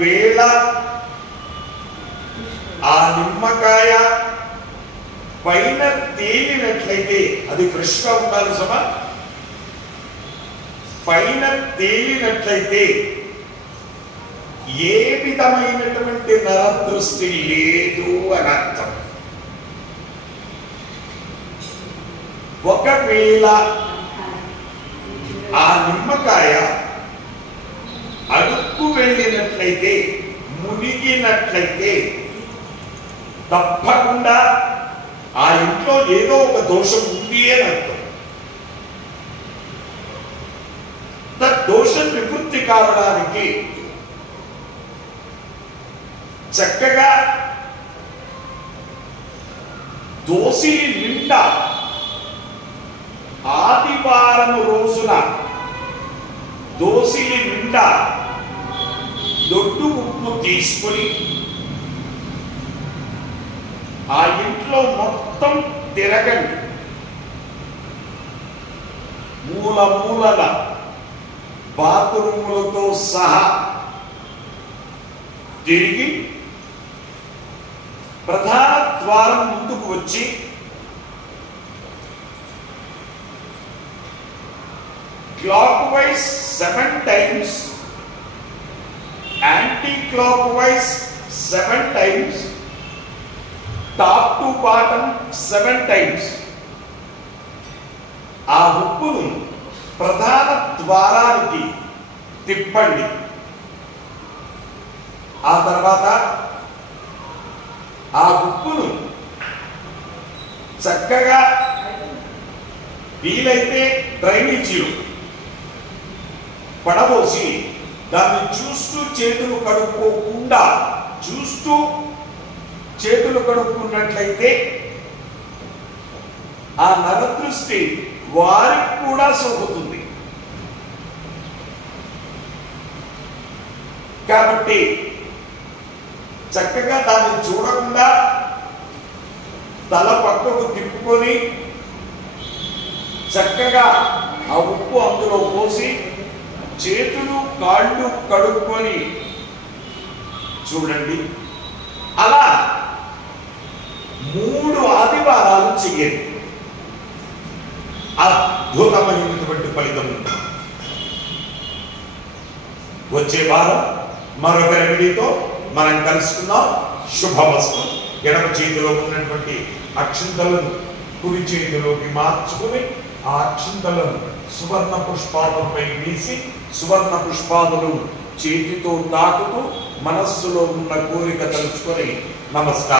వేళ ఆ నిమ్మకాయ పైన తేలినట్లయితే అది ఫ్రెష్ గా ఉండాలి సమా. పైన తేలినట్లయితే ఏ విధమైనటువంటి నరదృష్టి లేదు అని అర్థం. ఒకవేళ ఆ నిమ్మకాయ అడుక్కు వెళ్ళినట్లయితే, మునిగినట్లయితే తప్పకుండా ఆ ఇంట్లో ఏదో ఒక దోషం ఉంది అని అర్థం. దోష నివృత్తి కావడానికి చక్కగా దోసి నిండా ఆదివారం రోజున దోసి నిండా దొడ్డు ఉప్పు తీసుకుని ఆ ఇంట్లో మొత్తం తిరగండి. మూల మూలల బాత్రూములతో సహా తిరిగి ప్రధాన ద్వారం ముందుకు వచ్చి clock wise 7 times, anti clock wise 7 times, top to bottom 7 times ఆ ఉప్పును ప్రధాన ద్వారానికి తిప్పండి. ఆ తర్వాత ఆ ఉప్పును చక్కగా వీలైతే డ్రైనేజీలో పడబోసి దాన్ని చూస్తూ చేతులు కడుక్కోకుండా చూస్తూ చేతులు కడుక్కున్నట్లయితే ఆ నరదృష్టి వారికి కూడా సోకుతుంది. కాబట్టి చక్కగా దాన్ని చూడకుండా తల పక్కకు తిప్పుకొని చక్కగా ఆ ఉప్పు అందులో పోసి చేతులు కాళ్ళు కడుక్కొని చూడండి. అలా 3 ఆదివారాలు చెయ్యండి. అద్భుతమైనటువంటి ఫలితం ఉంటుంది. వచ్చే వారం మరొక రెమెడీతో మనం కలుసుకుందాం. శుభమస్తు. ఎడమ చేతిలో ఉన్నటువంటి అక్షింతలను కుడి చేతిలోకి మార్చుకుని ఆ అక్షింతలను సువర్ణ పుష్పాలపై వేసి సువర్ణ పుష్పాలను చేతితో తాకుతూ మనస్సులో ఉన్న కోరిక తలుచుకొని నమస్కారం.